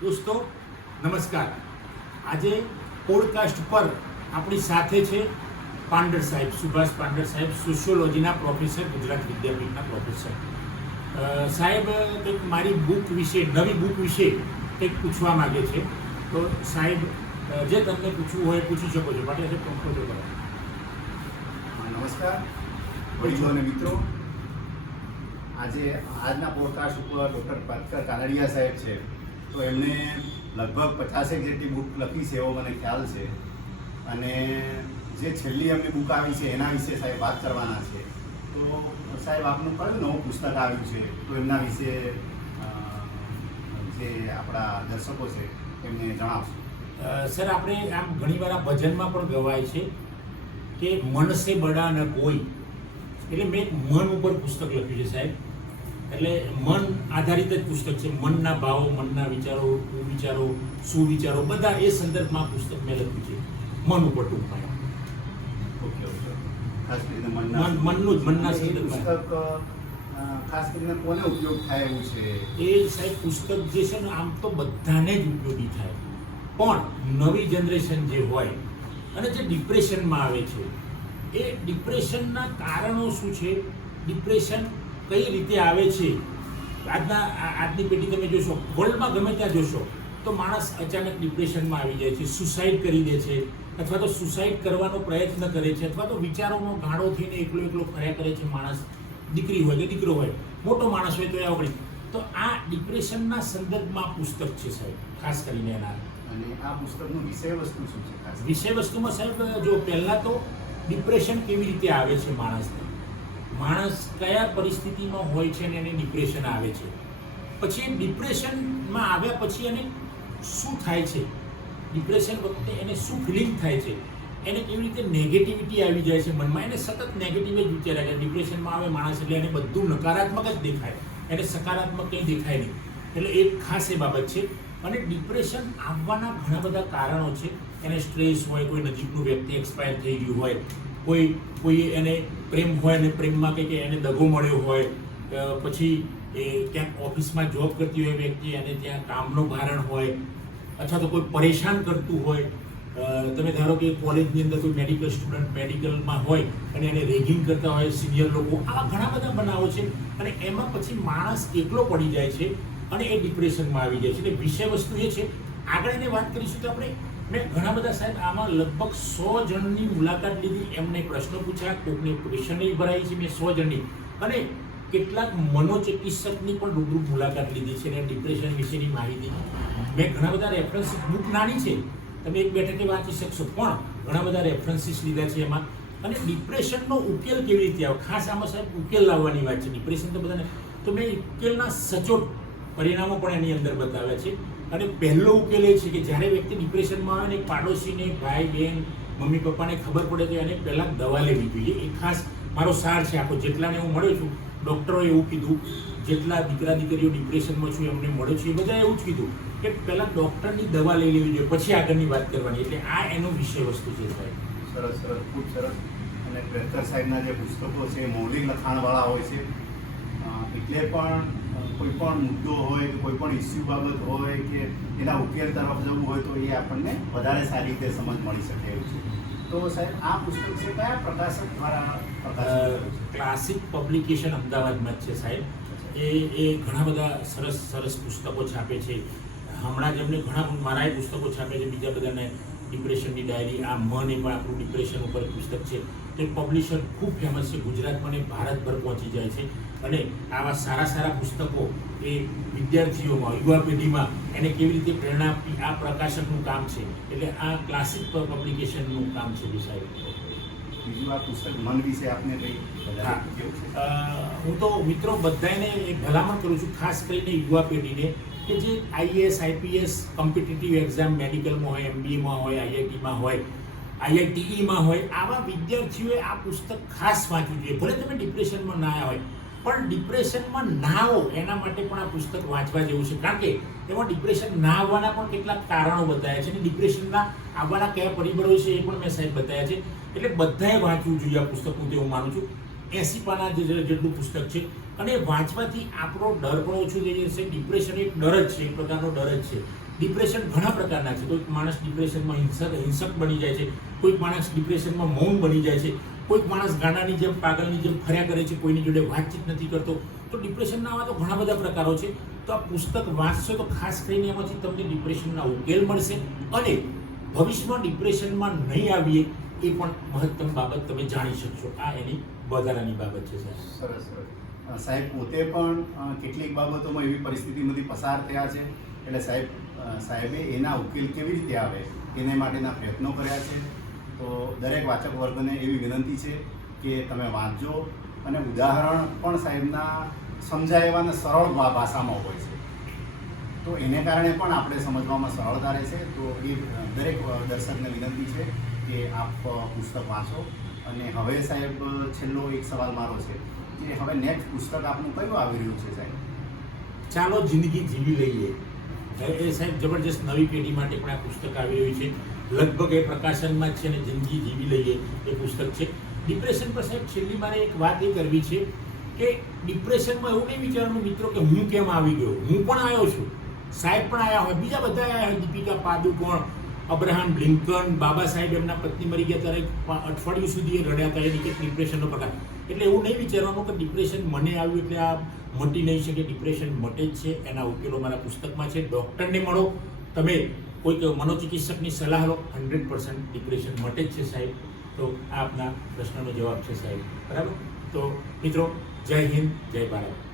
દોસ્તો નમસ્કાર. આજે પોડકાસ્ટ પર આપણી સાથે છે પાંડર સાહેબ, સુભાષ પાંડર સાહેબ, સોશિયોલોજીના પ્રોફેસર, ગુજરાત વિદ્યાપીઠના પ્રોફેસર. સાહેબ કંઈક મારી બુક વિશે, નવી બુક વિશે કંઈક પૂછવા માગે છે. તો સાહેબ જે તમને પૂછવું હોય પૂછી શકો છો. પાટીલ સાહેબ કમ્ફર્ટેબલ. નમસ્કાર વડીલો અને મિત્રો. આજના પોડકાસ્ટ ઉપર ડૉક્ટર પાટકર કાનડિયા સાહેબ છે. તો એમણે લગભગ 50 જેટલી બુક લખી છે એવો મને ખ્યાલ છે. અને જે છેલ્લી એમની બુક આવી છે એના વિશે સાહેબ વાત કરવાના છે. તો સાહેબ આપનું કયું નવું પુસ્તક આવ્યું છે તો એમના વિશે જે આપણા દર્શકો છે એમને જણાવશું. સર, આપણે આમ ઘણીવાર આ ભજનમાં પણ ગવાય છે કે મન સે બડા ન કોઈ. એટલે મેં એક મન ઉપર પુસ્તક લખ્યું છે સાહેબ. એટલે મન આધારિત જ પુસ્તક છે. મનના ભાવો, મનના વિચારો, કુવિચારો, સુવિચારો બધા એ સંદર્ભમાં પુસ્તક મેં લખ્યું છે. મન ઉપર ટૂંકમાં. Okay okay. ખાસ કરીને મનનું જ, મનના એ સંદર્ભમાં. પુસ્તક ખાસ કરીને કોને ઉપયોગ થાય એવું છે? એ સાહેબ પુસ્તક જે છે ને આમ તો બધાને જ ઉપયોગી થાય, પણ નવી જનરેશન જે હોય અને જે ડિપ્રેશનમાં આવે છે, એ ડિપ્રેશનના કારણો શું છે, ડિપ્રેશન કઈ રીતે આવે છે. આજની પેઢી તમે જોશો, વર્લ્ડમાં ગમે ત્યાં જોશો તો માણસ અચાનક ડિપ્રેશનમાં આવી જાય છે, સુસાઇડ કરી દે છે, અથવા તો સુસાઇડ કરવાનો પ્રયત્ન કરે છે, અથવા તો વિચારોનો ગાળો થઈને એકલો એકલો ફર્યા કરે છે માણસ. દીકરી હોય કે દીકરો હોય, મોટો માણસ હોય તો એ આવડી. તો આ ડિપ્રેશનના સંદર્ભમાં પુસ્તક છે સાહેબ, ખાસ કરીને એના. અને આ પુસ્તકનું વિષય વસ્તુ શું છે ખાસ? વિષય વસ્તુમાં સાહેબ જો પહેલાં તો ડિપ્રેશન કેવી રીતે આવે છે માણસને, માણસ કયા પરિસ્થિતિમાં હોય છે અને એને ડિપ્રેશન આવે છે, પછી ડિપ્રેશનમાં આવ્યા પછી એને શું થાય છે, ડિપ્રેશન વખતે એને શું ફિલિંગ થાય છે, એને કેવી રીતે નેગેટિવિટી આવી જાય છે મનમાં, એને સતત નેગેટિવ જ વિચાર્યા કરે. ડિપ્રેશનમાં આવે માણસ એટલે એને બધું નકારાત્મક જ દેખાય, એને સકારાત્મક કંઈ દેખાય નહીં. એટલે એક ખાસ એ બાબત છે. અને ડિપ્રેશન આવવાના ઘણા બધા કારણો છે. એને સ્ટ્રેસ હોય, કોઈ નજીકનું વ્યક્તિ એક્સપાયર થઈ ગયું હોય, કોઈ એને પ્રેમ હોય અને પ્રેમમાં કંઈક એને દગો મળ્યો હોય, પછી એ ક્યાંક ઓફિસમાં જોબ કરતી હોય વ્યક્તિ અને ત્યાં કામનું ભારણ હોય, અથવા તો કોઈ પરેશાન કરતું હોય. તમે ધારો કે કોલેજની અંદર કોઈ મેડિકલ સ્ટુડન્ટ મેડિકલમાં હોય અને એને રેગિંગ કરતા હોય સિનિયર લોકો. આવા ઘણા બધા બનાવો છે. અને એમાં પછી માણસ એકલો પડી જાય છે અને એ ડિપ્રેશનમાં આવી જાય છે. એટલે વિષય વસ્તુ એ છે. આગળ એને વાત કરીશું તો આપણે, મેં ઘણા બધા સાહેબ આમાં લગભગ 100 જણની મુલાકાત લીધી, એમને પ્રશ્નો પૂછ્યા, કોઈકની ક્વેશ્ચનરી ભરાઈ છે મેં 100 જણની, અને કેટલાક મનોચિકિત્સકની પણ રૂબરૂ મુલાકાત લીધી છે અને ડિપ્રેશન વિશેની માહિતી. મેં ઘણા બધા રેફરન્સ, બુક નાની છે, તમે એક બેઠકે વાંચી શકશો, પણ ઘણા બધા રેફરન્સીસ લીધા છે એમાં. અને ડિપ્રેશનનો ઉકેલ કેવી રીતે આવે, ખાસ આમાં સાહેબ ઉકેલ લાવવાની વાત છે. ડિપ્રેશન તો બધાને, તો મેં ઉકેલના સચોટ પરિણામો પણ એની અંદર બતાવ્યા છે. અને પહેલો ઉકેલ એ છે કે જ્યારે વ્યક્તિ ડિપ્રેશનમાં આવે ને પાડોશીને, ભાઈ બહેન, મમ્મી પપ્પાને ખબર પડે તો એને પહેલાં દવા લેવી જોઈએ. એ ખાસ મારો સાર છે આખો. જેટલાને હું મળ્યો છું, ડૉક્ટરોએ એવું કીધું, જેટલા દીકરા દીકરીઓ ડિપ્રેશનમાં છું એમને મળ્યો છું, એ બધા એવું જ કીધું કે પહેલાં ડૉક્ટરની દવા લઈ લેવી જોઈએ, પછી આગળની વાત કરવાની. એટલે આ એનો વિષય વસ્તુ છે સાહેબ. સરસ સરસ, ખૂબ સરસ. અને બેરકર સાહેબના જે પુસ્તકો છે મૌલિક લખાણવાળા હોય છે, એટલે પણ કોઈ પણ મુદ્દો હોય કે કોઈ પણ ઇસ્યુ બાબત હોય કે એના ઉકેલ તરફ જવું હોય તો એ આપણને વધારે સારી રીતે સમજ મળી શકે એવું છે. તો સાહેબ આ પુસ્તક છે કયા પ્રકાશક દ્વારા પ્રકાશિત? ક્લાસિક પબ્લિકેશન અમદાવાદમાં જ છે સાહેબ. એ ઘણા બધા સરસ સરસ પુસ્તકો છાપે છે. હમણાં જ એમને ઘણા મારા પુસ્તકો છાપે છે, બીજા બધાને ડિપ્રેશનની ડાયરી, આ મન એ પણ આપણું ડિપ્રેશન ઉપર પુસ્તક છે. તે પબ્લિશર ખૂબ ફેમસ છે, ગુજરાતમાં અને ભારતભર પહોંચી જાય છે. અને આવા સારા સારા પુસ્તકો એ વિદ્યાર્થીઓમાં, યુવા પેઢીમાં એને કેવી રીતે પ્રેરણા આપવી, આ પ્રકાશકનું કામ છે. એટલે આ ક્લાસિક પબ્લિકેશનનું કામ છે સાહેબ. બીજું આ પુસ્તક મન વિશે આપને કંઈ? હું તો મિત્રો બધાને એ ભલામણ કરું છું, ખાસ કરીને યુવા પેઢીને, કે જે IAS IPS કોમ્પિટિટિવ એક્ઝામ મેડિકલમાં હોય, MBAમાં હોય, IITમાં હોય, IITEમાં હોય, આવા વિદ્યાર્થીઓએ આ પુસ્તક ખાસ વાંચવું જોઈએ. ભલે તમે ડિપ્રેશનમાં ના આવ્યા હોય, પણ ડિપ્રેશનમાં ના આવો એના માટે પણ આ પુસ્તક વાંચવા જેવું છે. કારણ કે એમાં ડિપ્રેશન ના આવવાના પણ કેટલાક કારણો બતાવ્યા છે અને ડિપ્રેશનના આવવાના કયા પરિબળો છે એ પણ મેં સાહેબ બતાવ્યા છે. એટલે બધાએ વાંચવું જોઈએ આ પુસ્તક, હું તેવું માનું છું. 80 પાના જેટલું પુસ્તક છે. અને વાંચવાથી આપણો ડર પણ ઓછો થઈ જશે. ડિપ્રેશન એક ડર જ છે, એક પ્રકારનો ડર જ છે. ડિપ્રેશન ઘણા પ્રકારના છે. કોઈક માણસ ડિપ્રેશનમાં હિંસક બની જાય છે, કોઈક માણસ ડિપ્રેશનમાં મૌન બની જાય છે, કોઈક માણસ ગાંડાની જેમ પાગલની જેમ ફર્યા કરે છે, કોઈની જોડે વાતચીત નથી કરતો. તો ડિપ્રેશનના આવા તો ઘણા બધા પ્રકારો છે. તો આ પુસ્તક વાંચશો તો ખાસ કરીને એમાંથી તમને ડિપ્રેશનના ઉકેલ મળશે અને ભવિષ્યમાં ડિપ્રેશનમાં નહીં આવીએ એ પણ મહત્તમ બાબત તમે જાણી શકશો. આ એની વધારાની બાબત છે સાહેબ. સરસ સરસ. સાહેબ પોતે પણ કેટલીક બાબતોમાં એવી પરિસ્થિતિમાંથી પસાર થયા છે, એટલે સાહેબે એના ઉકેલ કેવી રીતે આવે એને માટેના પ્રયત્નો કર્યા છે. તો દરેક વાચક વર્ગને એવી વિનંતી છે કે તમે વાંચજો અને ઉદાહરણ પણ સાહેબના સમજાય એવા અને સરળ ભાષામાં હોય છે, તો એને કારણે પણ આપણે સમજવામાં સરળતા રહેશે. તો એ દરેક દર્શકને વિનંતી છે કે આપ પુસ્તક વાંચો. અને હવે સાહેબ છેલ્લો એક સવાલ મારો છે કે હવે નેક્સ્ટ પુસ્તક આપનું કયું આવી રહ્યું છે સાહેબ? ચાલો જિંદગી જીવી લઈએ. એ સાહેબ જબરજસ્ત નવી પેઢી માટે પણ આ પુસ્તક આવી રહ્યું છે. લગભગ એ પ્રકાશનમાં જ છે ને જિંદગી જીવી લઈએ એ પુસ્તક છે. ડિપ્રેશન પર સાહેબ છેલ્લી મારે એક વાત એ કરવી છે કે ડિપ્રેશનમાં એવું નહીં વિચારવાનું મિત્રો કે હું કેમ આવી ગયો. હું પણ આવ્યો છું, સાહેબ પણ આવ્યા હોય, બીજા બધા આવ્યા હોય, દીપિકા પાદુકોણ, અબ્રાહમ લિંકન, બાબા સાહેબ એમના પત્ની મરી ગયા ત્યારે અઠવાડિયું સુધી એ રડ્યા હતા. એની કંઈક ડિપ્રેશનનો પ્રકાર. એટલે એવું નહીં વિચારવાનું કે ડિપ્રેશન મને આવ્યું એટલે આ મટી નહીં શકે. ડિપ્રેશન મટે જ છે. એના ઉકેલો મારા પુસ્તકમાં છે. ડૉક્ટરને મળો, તમે કોઈક મનોચિકિત્સકની સલાહ લો, 100% ડિપ્રેશન મટે જ છે સાહેબ. તો આ આપના પ્રશ્નનો જવાબ છે સાહેબ. બરાબર. તો મિત્રો, જય હિન્દ, જય ભારત.